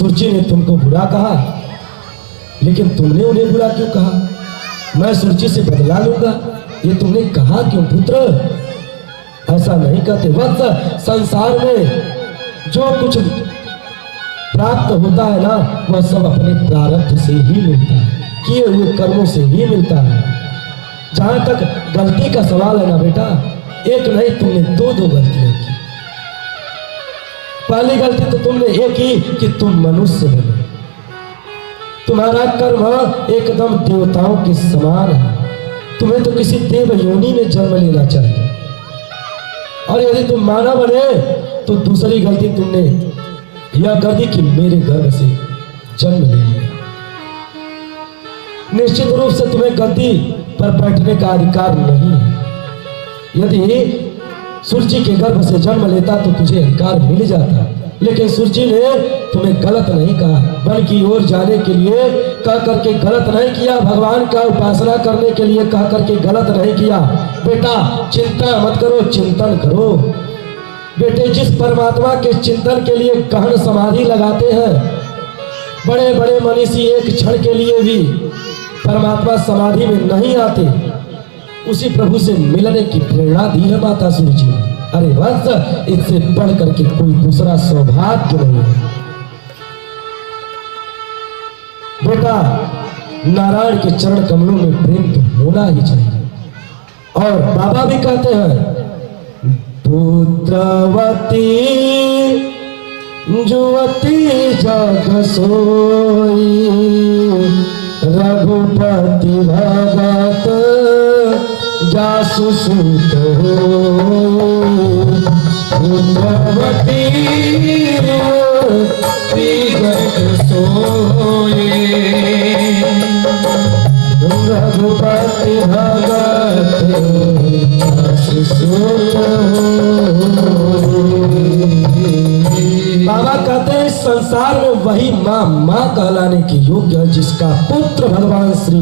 सुरजी ने तुमको बुरा कहा, लेकिन तुमने उन्हें बुरा क्यों कहा? मैं सुरजी से बदला लूंगा, ये तुमने कहा क्यों पुत्र? ऐसा नहीं कहते वत्स। संसार में जो कुछ प्राप्त होता है ना, वह सब अपने प्रारब्ध से ही मिलता है, किए हुए कर्मों से ही मिलता है। जहां तक गलती का सवाल है ना बेटा, एक नहीं तुमने दो गलतियां की। पहली गलती तो तुमने एक ही कि तुम मनुष्य बने। तुम्हारा कर्म एकदम देवताओं के समान है। तुम्हें तो किसी देव योनि में जन्म लेना चाहिए, और यदि तुम मानव बने तो दूसरी गलती तुमने यह कर दी कि मेरे गर्भ से जन्म ले लिया। निश्चित रूप से तुम्हें गद्दी पर बैठने का अधिकार नहीं है। यदि सुरजी के गर्भ से जन्म लेता तो तुझे अधिकार मिल जाता, लेकिन सुरजी ने तुम्हें गलत नहीं कहा। वन की ओर जाने के लिए कह करके गलत नहीं किया, भगवान का उपासना करने के लिए कह करके गलत नहीं किया। बेटा चिंता मत करो, चिंतन करो। बेटे जिस परमात्मा के चिंतन के लिए गहन समाधि लगाते हैं, बड़े बड़े मनीषी एक क्षण के लिए भी परमात्मा समाधि में नहीं आते, उसी प्रभु से मिलने की प्रेरणा दी है माता सुरजी ने। अरे वत्स, इससे बढ़ करके कोई दूसरा सौभाग्य नहीं है। बेटा नारायण के चरण कमलों में प्रेम तो होना ही चाहिए। और बाबा भी कहते हैं, पुत्रवती जुवती जग सोई, रघुपति भगत जासु सुत होई। पुत्रवती जग सोई, रघुपति भगत जासु सुत होई। बाबा कहते हैं संसार में वही माँ कहलाने की योग्य है जिसका पुत्र भगवान श्री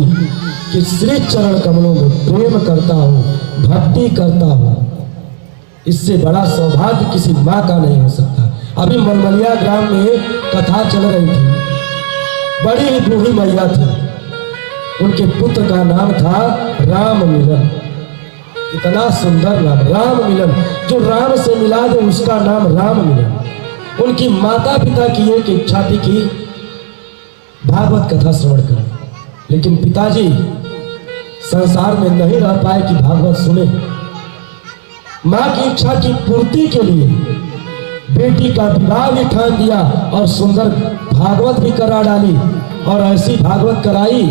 के श्री चरण कमलों में प्रेम करता हो, भक्ति करता हो। इससे बड़ा सौभाग्य किसी माँ का नहीं हो सकता। अभी मनमलिया ग्राम में कथा चल रही थी। बड़ी ही बूढ़ी मैया थी, उनके पुत्र का नाम था राम मिलन। इतना सुंदर नाम राम मिलन, जो राम से मिला दे उसका नाम राम मिलन। उनकी माता पिता की एक इच्छा थी कि भागवत कथा श्रवण करें, लेकिन पिताजी संसार में नहीं रह पाए कि भागवत सुने। मां की इच्छा की पूर्ति के लिए बेटी का विवाह भी ठान दिया और सुंदर भागवत भी करा डाली, और ऐसी भागवत कराई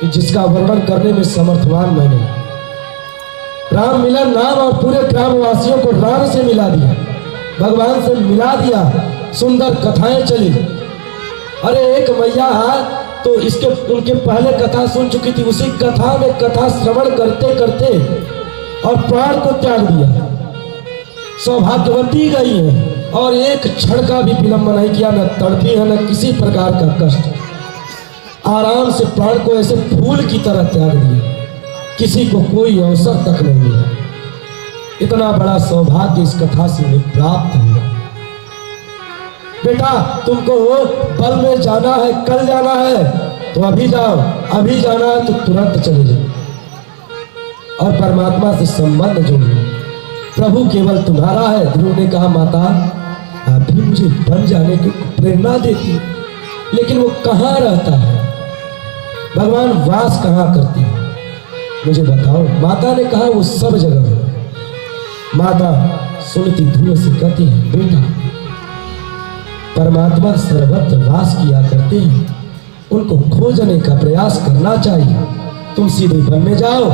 कि जिसका वर्णन करने में समर्थवान मैं नहीं। राम मिलन नाम और पूरे ग्रामवासियों को राम से मिला दिया, भगवान से मिला दिया। सुंदर कथाएं चली। अरे एक मैया तो इसके उनके पहले कथा सुन चुकी थी, उसी कथा में कथा श्रवण करते करते और प्राण को त्याग दिया। सौभाग्यवती गई है और एक क्षण का भी विलंब नहीं किया, न तड़पी है न किसी प्रकार का कष्ट। आराम से प्राण को ऐसे फूल की तरह त्याग दिया, किसी को कोई अवसर तक नहीं मिला। इतना बड़ा सौभाग्य इस कथा से उन्हें प्राप्त हुआ। बेटा तुमको बल में जाना है, कल जाना है तो अभी जाओ, अभी जाना है तो तुरंत चले जाओ और परमात्मा से संबंध जोड़ो। प्रभु केवल तुम्हारा है। ध्रुव ने कहा, माता आप भी मुझे बन जाने की प्रेरणा देती है, लेकिन वो कहाँ रहता है, भगवान वास कहाँ करते हैं, मुझे बताओ। माता ने कहा, वो सब जगह है। माता सुनती ध्रुव से कहती है, बेटा परमात्मा सर्वत्र वास किया करते हैं, उनको खोजने का प्रयास करना चाहिए। तुम सीधे वन में जाओ,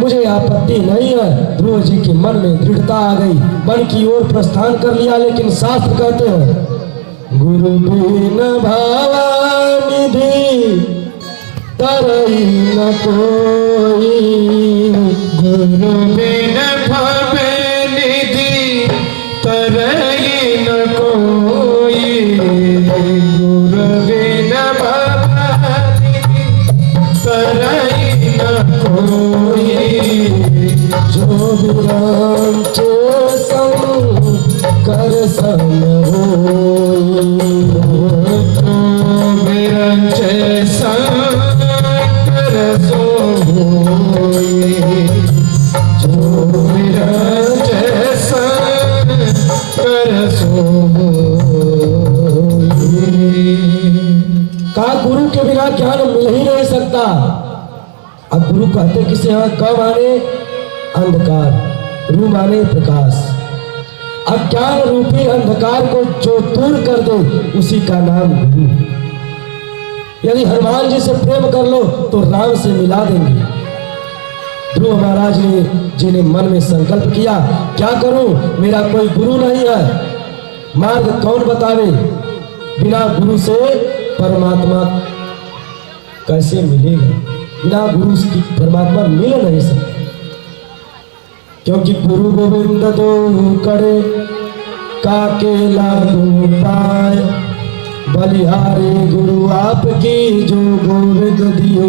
मुझे आपत्ति नहीं है। ध्रुव जी के मन में दृढ़ता आ गई, वन की ओर प्रस्थान कर लिया। लेकिन शास्त्र कहते हैं, गुरु बिन भावानिधि तरई न कोई, गुरु बिन भवनिधि तरई न कोई, गुरु बिन भवनिधि तरई न कोई, जो विरांचो संग कर सम होई। तो विरंचय शंकर सो होए, जो विरंचय शंकर सो होए। कहा गुरु के बिना ज्ञान मिल ही नहीं सकता। अब गुरु कहते किसे यहाँ क माने अंधकार, रू माने प्रकाश। अज्ञान रूपी अंधकार को जो दूर कर दे उसी का नाम गुरु। यदि हनुमान जी से प्रेम कर लो तो राम से मिला देंगे। ध्रुव महाराज जी ने मन में संकल्प किया, क्या करूं, मेरा कोई गुरु नहीं है, मार्ग कौन बतावे। बिना गुरु से परमात्मा कैसे मिलेगा, बिना गुरु की परमात्मा मिल नहीं सकता। क्योंकि गुरु गोविंद दो करे, काके लागू पाए, बलिहारे गुरु आपकी जो गोविंद दियो।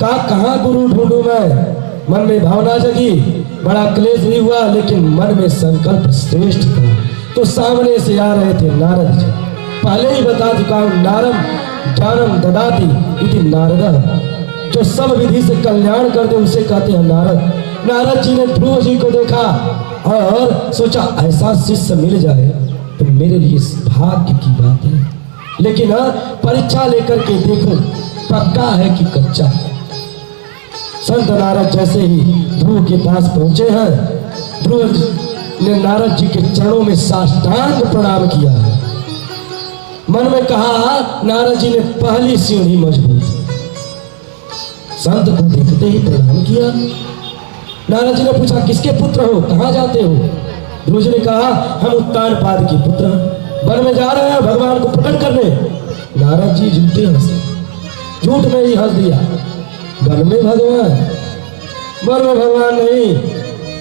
कहाँ गुरु ढूंढूं मैं, मन में भावना जगी, बड़ा क्लेश भी हुआ, लेकिन मन में संकल्प श्रेष्ठ था। तो सामने से आ रहे थे नारद जी। पहले ही बता चुका हूं, नारम ज्ञानम ददाति इति नारद, जो सब विधि से कल्याण कर दे उसे कहते हैं नारद। नारद जी ने ध्रुव जी को देखा और सोचा ऐसा शिष्य मिल जाए तो मेरे लिए भाग्य की बात है। लेकिन परीक्षा लेकर के देखो पक्का है कि कच्चा। संत नारद जैसे ही ध्रुव के पास पहुंचे हैं, ध्रुव ने नारद जी के चरणों में साष्टांग प्रणाम किया। मन में कहा, नारद जी ने पहली सीढ़ी मजबूत। संत को देखते ही प्रणाम किया। नारद जी ने पूछा, किसके पुत्र हो, कहाँ जाते हो। ध्रुव जी ने कहा, हम उत्तानपाद के पुत्र हैं, वन में जा रहे हैं भगवान को प्रकट करने। नारद जी झूठे हंसे, झूठ में ही हंस दिया। वन में भगवान, वन में भगवान नहीं,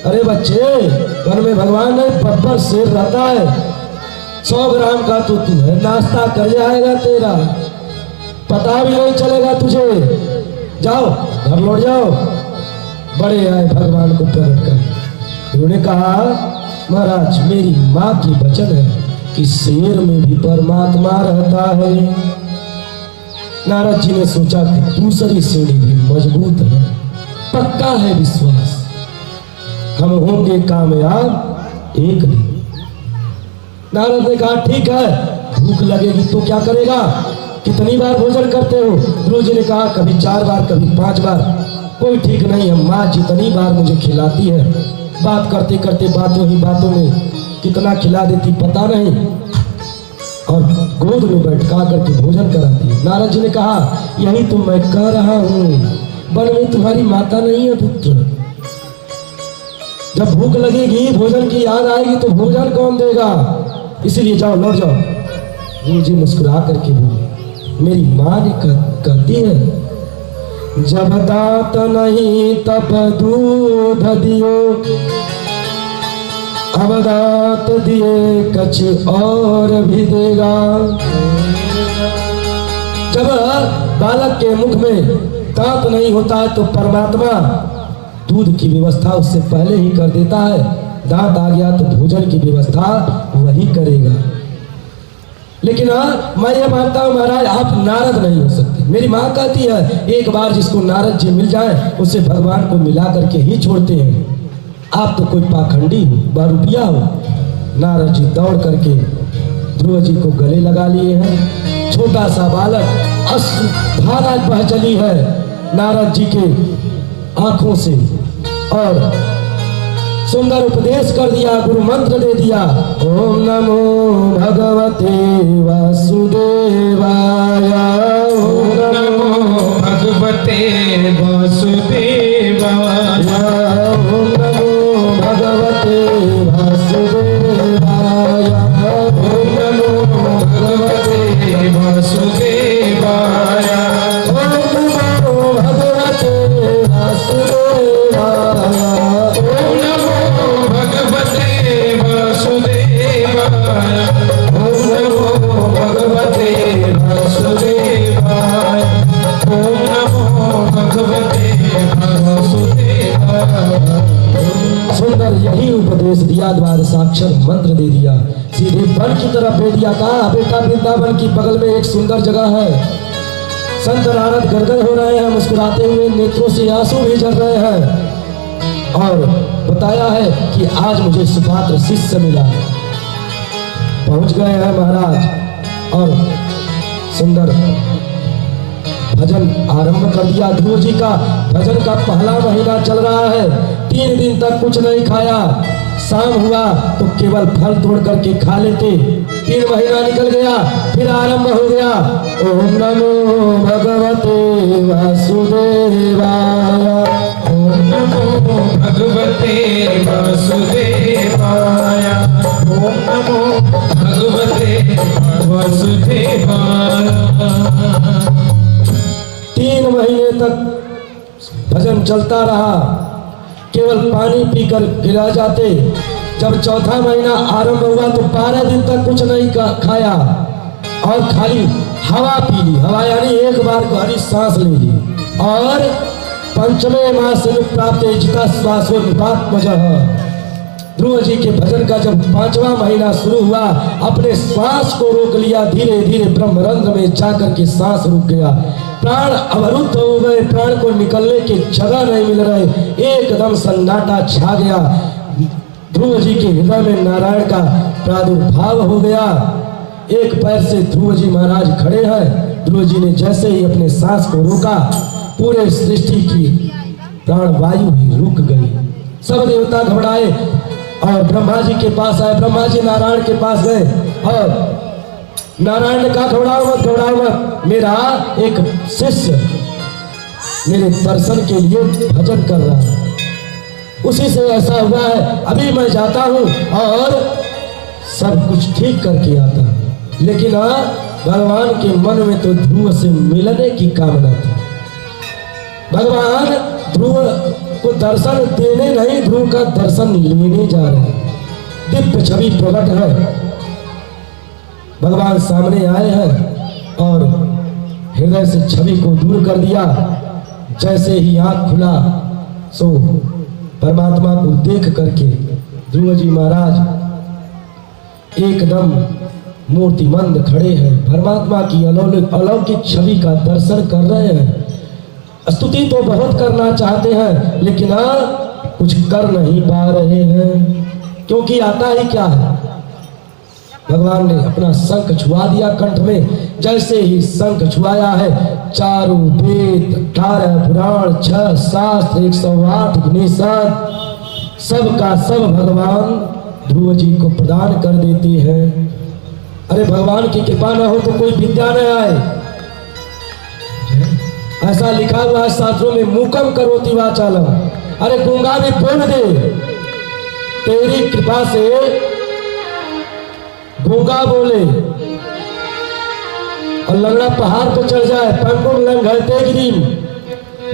अरे बच्चे वन में भगवान नहीं, बब्बर शेर रहता है। 100 ग्राम का तो तू है, नाश्ता कर जाएगा तेरा, पता भी नहीं चलेगा तुझे। जाओ घर लौट जाओ। बड़े आए भगवान को प्रकट कर। उन्होंने कहा, महाराज मेरी माँ की वचन है कि शेर में भी परमात्मा रहता है। नारद जी ने सोचा कि दूसरी सीढ़ी भी मजबूत है, पक्का है विश्वास, हम होंगे कामयाब एक दिन। नारद ने कहा, ठीक है, भूख लगेगी तो क्या करेगा, कितनी बार भोजन करते हो। ध्रुव जी ने कहा, कभी 4 बार कभी 5 बार, कोई ठीक नहीं है, माँ जितनी बार मुझे खिलाती है। बात करते करते बातों ही बातों में कितना खिला देती पता नहीं, और गोद में बैठा करके भोजन कराती है। नारद जी ने कहा, यही तो मैं कह रहा हूँ, वन में तुम्हारी माता नहीं है पुत्र। जब भूख लगेगी, भोजन की याद आएगी तो भोजन कौन देगा, इसलिए जाओ लौट जाओ। ध्रुव जी मुस्कुरा करके बोले, मेरी माँ ने कहती है, जब दांत नहीं तब दूध दियो, अब दांत दिए कुछ और भी देगा। जब बालक के मुख में दांत नहीं होता तो परमात्मा दूध की व्यवस्था उससे पहले ही कर देता है। दांत आ गया तो भोजन की व्यवस्था वही करेगा। लेकिन मैं ये मानता हूँ महाराज, आप नारद नहीं हो सकते। मेरी माँ कहती है, एक बार जिसको नारद जी मिल जाए उसे भगवान को मिला करके ही छोड़ते हैं। आप तो कोई पाखंडी हो, बारूपिया हो। नारद जी दौड़ करके ध्रुव जी को गले लगा लिए हैं। छोटा सा बालक, अश्रुधारा बह चली है नारद जी के आंखों से, और सुंदर उपदेश कर दिया, गुरु मंत्र दे दिया, ओम नमो भगवते वासुदेवाय, ओम नमो भगवते वासुदेवाय, ओम नमो भगवते वासुदेवाय, ओम नमो भगवते वासुदेवाय, ओम नमो भगवते वासुदेवाय, ओम नमो भगवते वासुदेवाय, ओम नमो भगवते वासुदेवाय। बीजाक्षर मंत्र दे दिया, सीधे वन की तरफ भेज दिया। कहा, बेटा वृंदावन की बगल में एक सुंदर जगह है। संत नारद गदगद हो रहे हैं, मुस्कुराते हुए नेत्रों से आंसू भी झर रहे हैं। और बताया है कि आज मुझे सुपात्र शिष्य मिला। पहुंच गए हैं महाराज और सुंदर भजन आरंभ कर दिया। ध्रुव जी का भजन का पहला महीना चल रहा है। 3 दिन तक कुछ नहीं खाया। शाम हुआ तो केवल फल तोड़ करके खा लेते। 3 महीना निकल गया, फिर आरंभ हो गया। ओम नमो भगवते वासुदेवाय। ओम नमो भगवते वासुदेवाय। ओम नमो भगवते वासुदेवाय। 3 महीने तक भजन चलता रहा, केवल पानी पीकर गिरा जाते। जब चौथा महीना आरंभ हुआ तो 12 दिन तक कुछ नहीं खाया और खाली हवा पी ली। हवा यानी एक बार गहरी सांस ले ली। और पंचमे मास प्राप्त जिता श्वासो निपात मजह। ध्रुव जी के भजन का जब 5वां महीना शुरू हुआ, अपने श्वास को रोक लिया। धीरे धीरे ब्रह्मरंध्र में जाकर के सांस रुक गया। प्राण अवरुद्ध हो गए, प्राण को निकलने की जगह नहीं मिल रहे। एकदम सन्नाटा छा गया। ध्रुव जी के हृदय में नारायण का प्रादुर्भाव हो गया। एक पैर से ध्रुव जी महाराज खड़े हैं। ध्रुव जी ने जैसे ही अपने सांस को रोका, पूरे सृष्टि की प्राण वायु ही रुक गई। सब देवता घबराए और ब्रह्मा जी के पास आए। ब्रह्मा जी नारायण के पास गए और नारायण ने कहा, घबराओ मत, मेरा एक शिष्य मेरे दर्शन के लिए भजन कर रहा है, उसी से ऐसा हुआ है। अभी मैं जाता हूँ और सब कुछ ठीक करके आता हूँ। लेकिन भगवान के मन में तो ध्रुव से मिलने की कामना थी। भगवान ध्रुव को दर्शन देने नहीं, ध्रुव का दर्शन लेने जा रहे हैं। दिव्य छवि प्रकट है। भगवान सामने आए हैं और हृदय से छवि को दूर कर दिया। जैसे ही आंख खुला सो परमात्मा को देख करके ध्रुव जी महाराज एकदम मूर्तिमंत खड़े हैं। परमात्मा की अलौकिक छवि का दर्शन कर रहे हैं। स्तुति तो बहुत करना चाहते हैं, लेकिन कुछ कर नहीं पा रहे हैं, क्योंकि आता ही क्या है। भगवान ने अपना शंख छुआ दिया कंठ में। जैसे ही शंख छुआया है, चारों वेद, 18 पुराण, 6 शास्त्र, 108 उपनिषद, सब का सब भगवान ध्रुव जी को प्रदान कर देते हैं। अरे भगवान की कृपा न हो तो कोई विद्या न आए। ऐसा लिखा हुआ है शास्त्रों में, मूकम करोति वाचालम। अरे गूंगा भी बोल दे, तेरी कृपा से गूंगा बोले और लंगड़ा पहाड़ पर चढ़ जाए। पंकुम लंघते गिरिम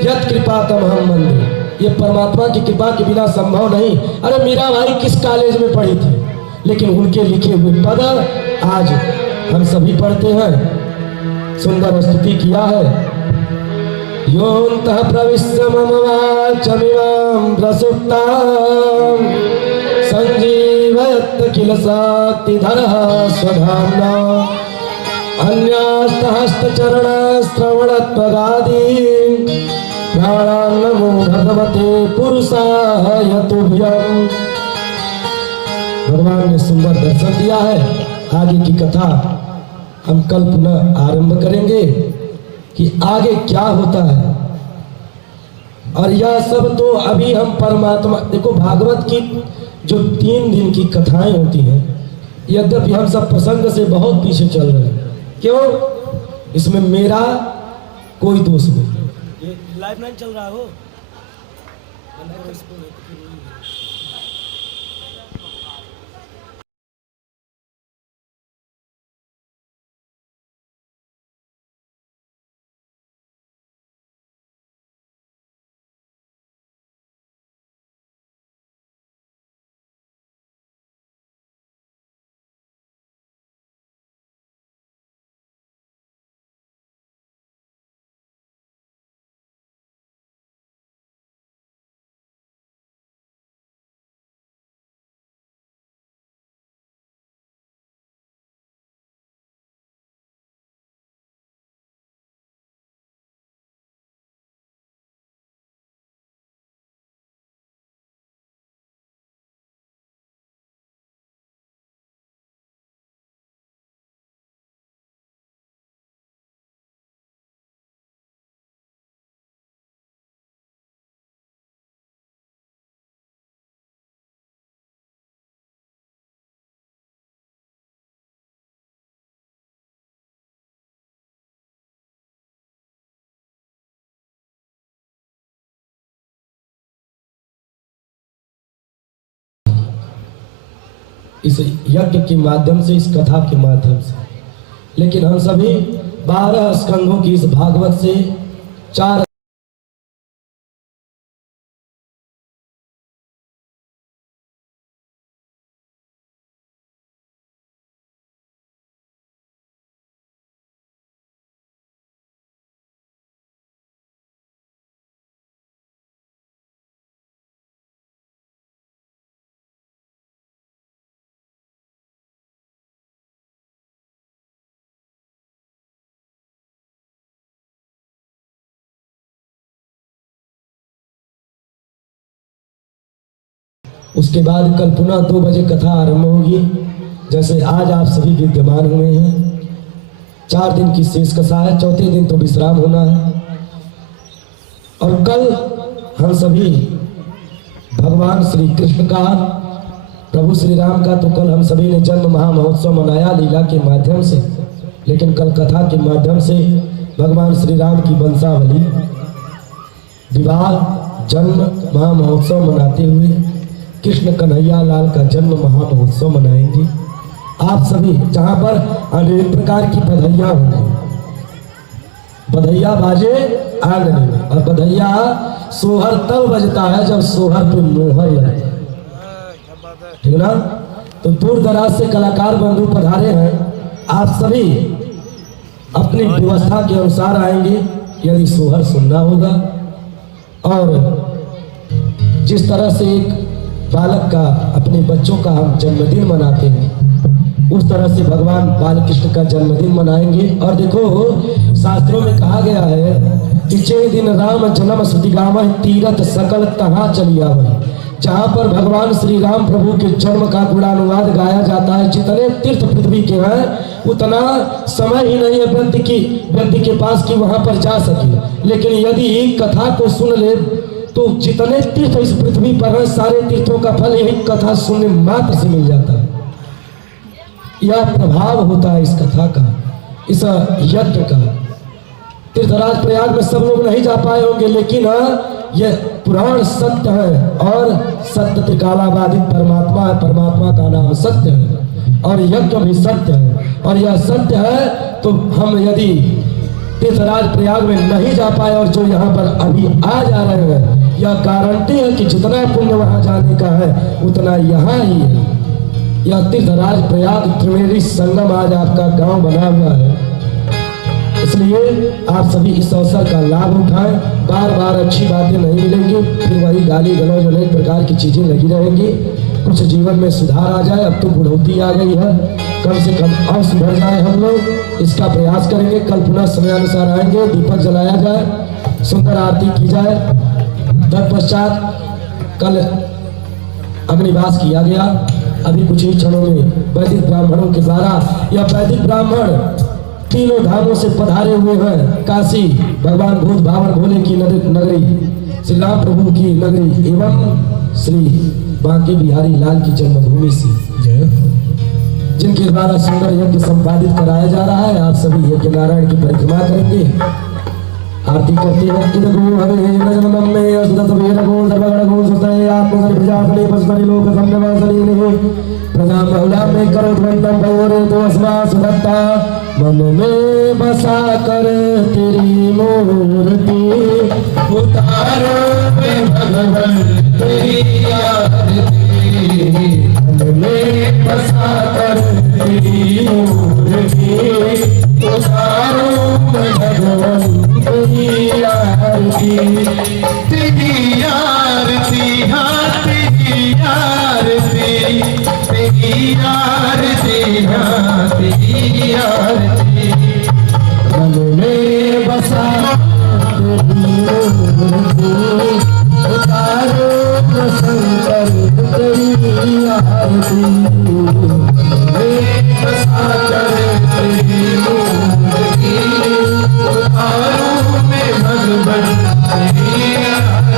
यत कृपा तम हम मंदिर। ये परमात्मा की कृपा के बिना संभव नहीं। अरे मीरा भाई किस कॉलेज में पढ़ी थी, लेकिन उनके लिखे हुए पद आज हम सभी पढ़ते हैं। सुंदर स्तुति किया है। योऽन्तः प्रविश्य मम वाचमिमां प्रसुप्तां संजीवयत् किल शक्तिधरः स्वधाम्ना। अन्यास्तहस्तचरणश्रवणत्वगादीन् प्राणान् नमो भगवते पुरुषाय तुभ्यम्। भगवान ने सुंदर दर्शन दिया है। आगे की कथा हम कल पुनः आरंभ करेंगे कि आगे क्या होता है। और यह सब तो अभी हम परमात्मा, देखो भागवत की जो 3 दिन की कथाएं होती हैं, यद्यपि हम सब प्रसंग से बहुत पीछे चल रहे हैं। क्यों? इसमें मेरा कोई दोष नहीं। ये लाइव लाइन चल रहा हो। इस यज्ञ के माध्यम से, इस कथा के माध्यम से। लेकिन हम सभी 12 स्कंधों की इस भागवत से 4 उसके बाद कल पुनः 2 बजे कथा आरंभ होगी। जैसे आज आप सभी विद्यमान हुए हैं, 4 दिन की शेष कथा है, चौथे दिन तो विश्राम होना है। और कल हम सभी भगवान श्री कृष्ण का, प्रभु श्री राम का, तो कल हम सभी ने जन्म महामहोत्सव मनाया लीला के माध्यम से। लेकिन कल कथा के माध्यम से भगवान श्री राम की वंशावली, विवाह, जन्म महामहोत्सव मनाते हुए कृष्ण कन्हैया लाल का जन्म महामहोत्सव मनाएंगे। आप सभी जहाँ पर अनेक प्रकार की बधाइयाँ होंगी, बधाइयाँ बाजे आंगन में, और बधाइयाँ सोहर तब बजता है जब सोहर पे मोहर लगता है, ठीक ना। तो दूर दराज से कलाकार बंधु पधारे हैं, आप सभी अपनी व्यवस्था के अनुसार आएंगे। यदि सोहर सुनना होगा, और जिस तरह से एक बालक का, अपने बच्चों का हम जन्मदिन मनाते हैं, उस तरह से भगवान बाल कृष्ण का जन्मदिन मनाएंगे। और देखो शास्त्रों में कहा गया है कि जे दिन राम जन्म श्रुति गावह तीरथ सकल तहाँ चलिया वही। जहाँ पर भगवान श्री राम प्रभु के जन्म का गुणानुवाद गाया जाता है, जितने तीर्थ पृथ्वी के हैं उतना समय ही नहीं है व्यक्ति के पास कि वहाँ पर जा सके। लेकिन यदि कथा को सुन ले तो जितने तीर्थ इस पृथ्वी पर हैं, सारे तीर्थों का फल यही कथा सुनने मात्र से मिल जाता है। यह प्रभाव होता है इस कथा का, इस यज्ञ का। तीर्थराज प्रयाग में सब लोग नहीं जा पाए होंगे, लेकिन यह पुराण सत्य है, और सत्य त्रिकालाबाधित परमात्मा है, परमात्मा का नाम सत्य है, और यज्ञ भी सत्य है। और यह सत्य है तो हम यदि तीर्थराज प्रयाग में नहीं जा पाए और जो यहाँ पर अभी आ जा रहे हैं, यह गारंटी है कि जितना पुण्य वहाँ जाने का है उतना यहाँ ही है। यह तीर्थराज प्रयाग त्रिवेणी संगम आज आपका गांव बना हुआ है, इसलिए आप सभी इस अवसर का लाभ उठाएं। बार बार अच्छी बातें नहीं मिलेंगी, फिर वही गाली गलौज अनेक प्रकार की चीजें लगी रहेंगी। कुछ जीवन में सुधार आ जाए, अब तो बुढ़ौती आ गई है, कम से कम अब सुधर जाए हम लोग, इसका प्रयास करेंगे। कल पुनः समयानुसार आएंगे, दीपक जलाया जाए, सुंदर आरती की जाए, तत्पश्चात कल अग्निवास किया गया। अभी कुछ ही क्षणों में वैदिक ब्राह्मणों के द्वारा, यह वैदिक ब्राह्मण तीनों धामों से पधारे हुए हैं। काशी भगवान भूत भावन भोले की नगरी, श्री राम प्रभु की नगरी, एवं श्री बांके बिहारी लाल की जन्मभूमि से, जिनके द्वारा सुंदर यज्ञ संपादित कराया जा रहा है। आप सभी यज्ञ नारायण की परिक्रमा करेंगे, आरती करते हैं। इदगो हवे नजनमं में असुदत वीरगो सर्वगणगो सुतये आत्मसरि प्रजापति पशुपति लोक संनवासनि निहि प्रजा बहुला में करो वंदन भयोरे तो अस्मा सुदत्ता मन में बसा कर तेरी मूर्ति उतारो में भगवन तेरी आरती मन में बसा कर तेरी मूर्ति उतारो में भगवन तेरी आरती तेरी आरती हाँ तेरी आरती तेरी आरती हाँ तेरी आरती मन में बसा तेरी मूर्ति उतारो शंकर तेरी आरती में बसा कर तेरी मूर्ति उतारो में भगवन तेरी आरती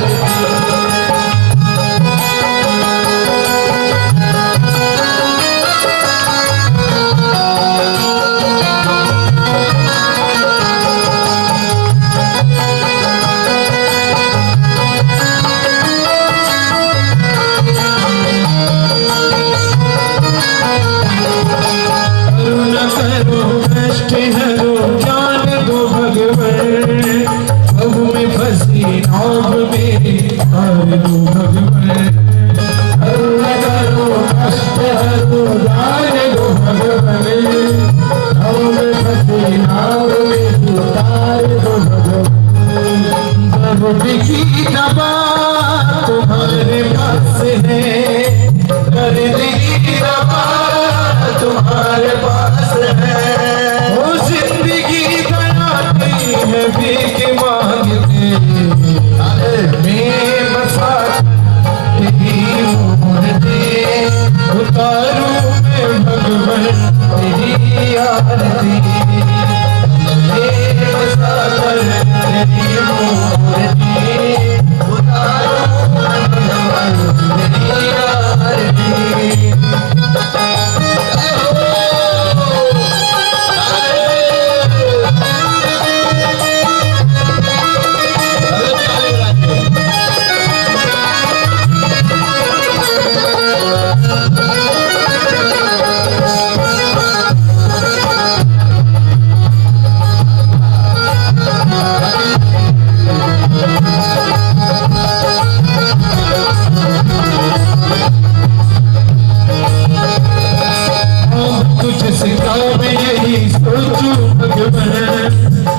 यही सोचूं भगवान,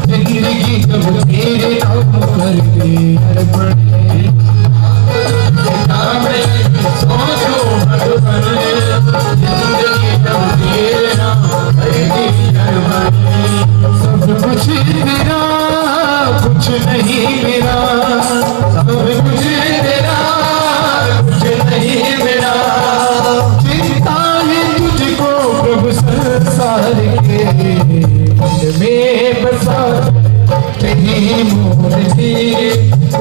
जिंदगी जब तेरे नाम पर दे अर्पण। मैं सोचूं भगवान, जिंदगी जब तेरे नाम पर दे अर्पण। सब कुछ तेरा, कुछ नहीं मेरा, सब कुछ तेरा, कुछ नहीं मेरा। चिंता है तुझको प्रभु संसार के, मन में बसा तेरी मूर्ति,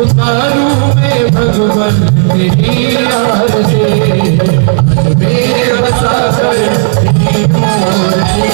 उतारूं मैं भगवान तेरी आरती। मन में बसा कर तेरी मूर्ति,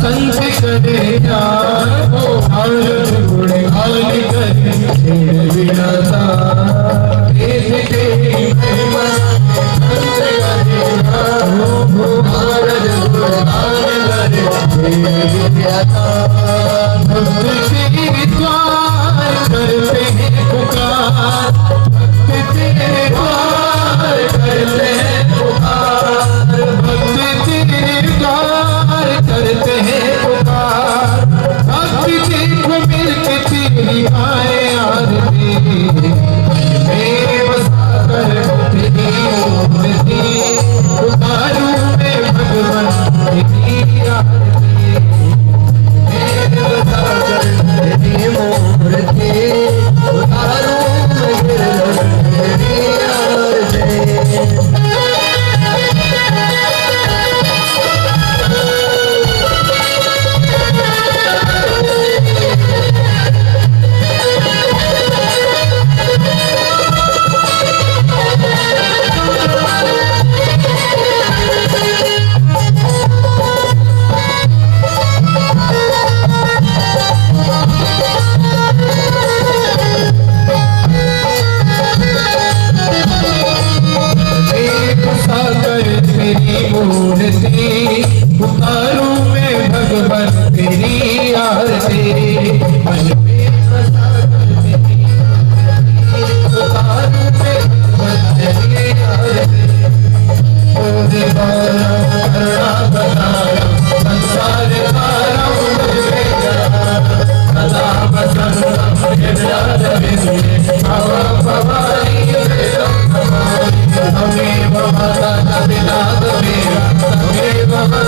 संत करे यार हो हाल गुड़े हाल करे तेरे विनाता। तेज तेरी महिमा संत करे यार हो हाल गुड़े हाल करे तेरे विनाता। भक्त तेरे द्वार करते हैं पुकार, भक्त तेरे द्वार करते हैं पुकार, भक्त तेरे द्वार करते हैं पुकार। भक्ति देखो मिलके तेरी आए आरती, मेरे बसा कर तेरी मूर्ति, उतारूं मैं भगवान तेरी आरती। मेरे बसा कर तेरी मूर्ति, उतारूं मैं भगवान तेरी आरती। तेरी मूर्ति, उतारूं मैं भगवान तेरी आरती। मन में बसा कर तेरी मूर्ति, उतारूं मैं भगवान तेरी आरती। ओ दीवाना करुणा बताया, संसार तारा मुझे करा, सदा बसंत मुझे प्यार बिंदे, बाबा भवानी वेदम हमारी। हमें बाबा बिना मेरा, हमें बाबा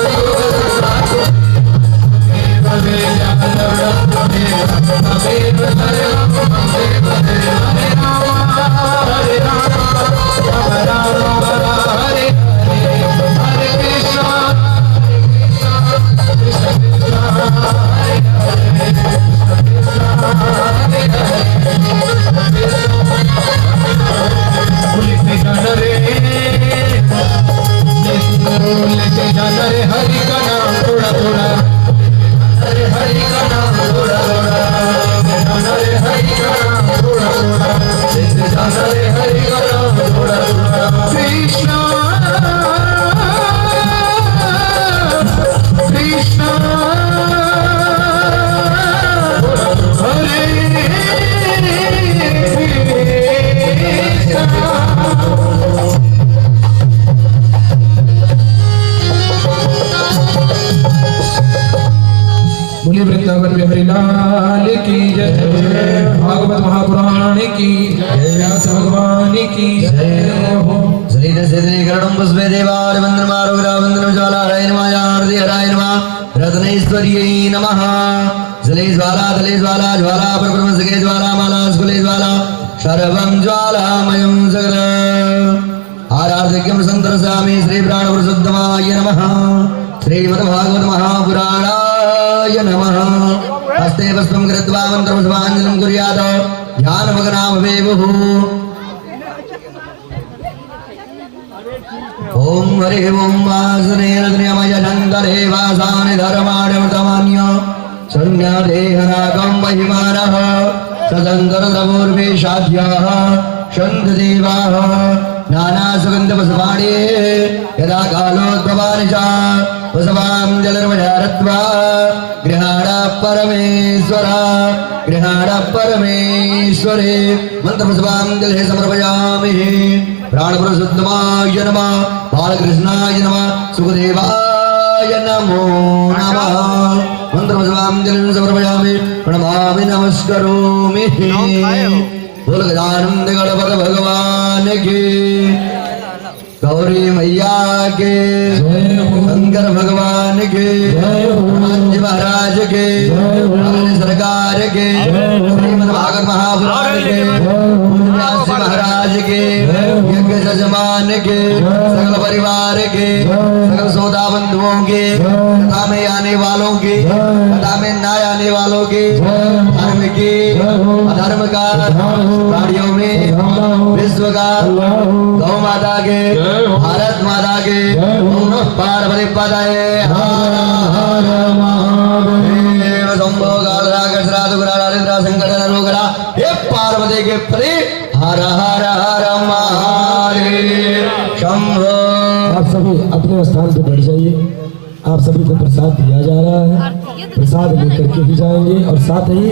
लेके जाना रे हरि का नाम थोड़ा थोड़ा, अरे हरि का नाम थोड़ा थोड़ा, जाना रे हरि का नाम थोड़ा थोड़ा, लेके जाना रे हरि का नाम थोड़ा थोड़ा। कृष्णा कृष्णा हरे बोलिए वृंदावन बिहारी लाल की जय। भागवत महापुराण की जय। व्यास भगवान की जय हो। श्रीकरणं पुष्पे देवार वंदनमारोग्रा वंदनं ज्वालाराय नमः आरति हराय नमः रत्नेश्वर्यै नमः। जले ज्वाला तले ज्वाला ज्वाला परब्रह्मसुखे ज्वाला माला स्कुले ज्वाला सर्वं ज्वालामयं सकल आराध्यक्यं संतरसामि श्री प्राणपुरुषोत्तमाय नमः। श्रीमद्भागवत महापुराणाय नमः। हस्ते पुष्पं कृत्वा मन्त्रपुष्पाञ्जलिं कुर्यात् ध्यानमग्ना भवेयुः। ओम हरि ओम वासुदेवमय शंकरे वासानि धर्माणि वर्तमान्य शून्यदेहनागं महिमानः सदङ्करपूर्वेशाद्याः शन्तदेवाः नानासुगन्धवसवाणे यदा कालोद्भवानि च वसवां जलर्वजारत्वा गृहाण परमेश्वरे मन्त्रवसवां जले समर्पयामि प्राणपुरुषोत्तमाय नमः बालकृष्णाय नमः सुखदेवाय नमो नमः मन्त्रवसवां जलं समर्पयामि प्रणमामि नमस्करोमि बोल गजानंद गणपत भगवान की गौरी मैया के शंकर भगवान के हनुमान जी महाराज के सरकार के श्रीमद् भागवत महापुराण के व्यास जी महाराज के यज्ञ जजमान के सकल परिवार के सकल सौदा बंधुओं के कथा में आने वालों के कथा में न आने वालों के धर्म के अधर्म का प्राणियों में विश्व का गौ माता के भारत माता के पार्वती पदाए हर हर महादेव शंभो गालरागराधुगराधरा संकट रोगरा हे पार्वती के पति हर हर हर महादेव शंभो। आप सभी अपने स्थान पे बैठ जाइए। आप सभी को प्रसाद दिया जा रहा है, प्रसाद लेकर के ही जाएंगे। और साथ ही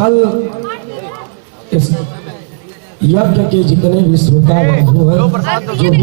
कल इस यज्ञ के जितने भी श्रोता बंधु हैं जो भी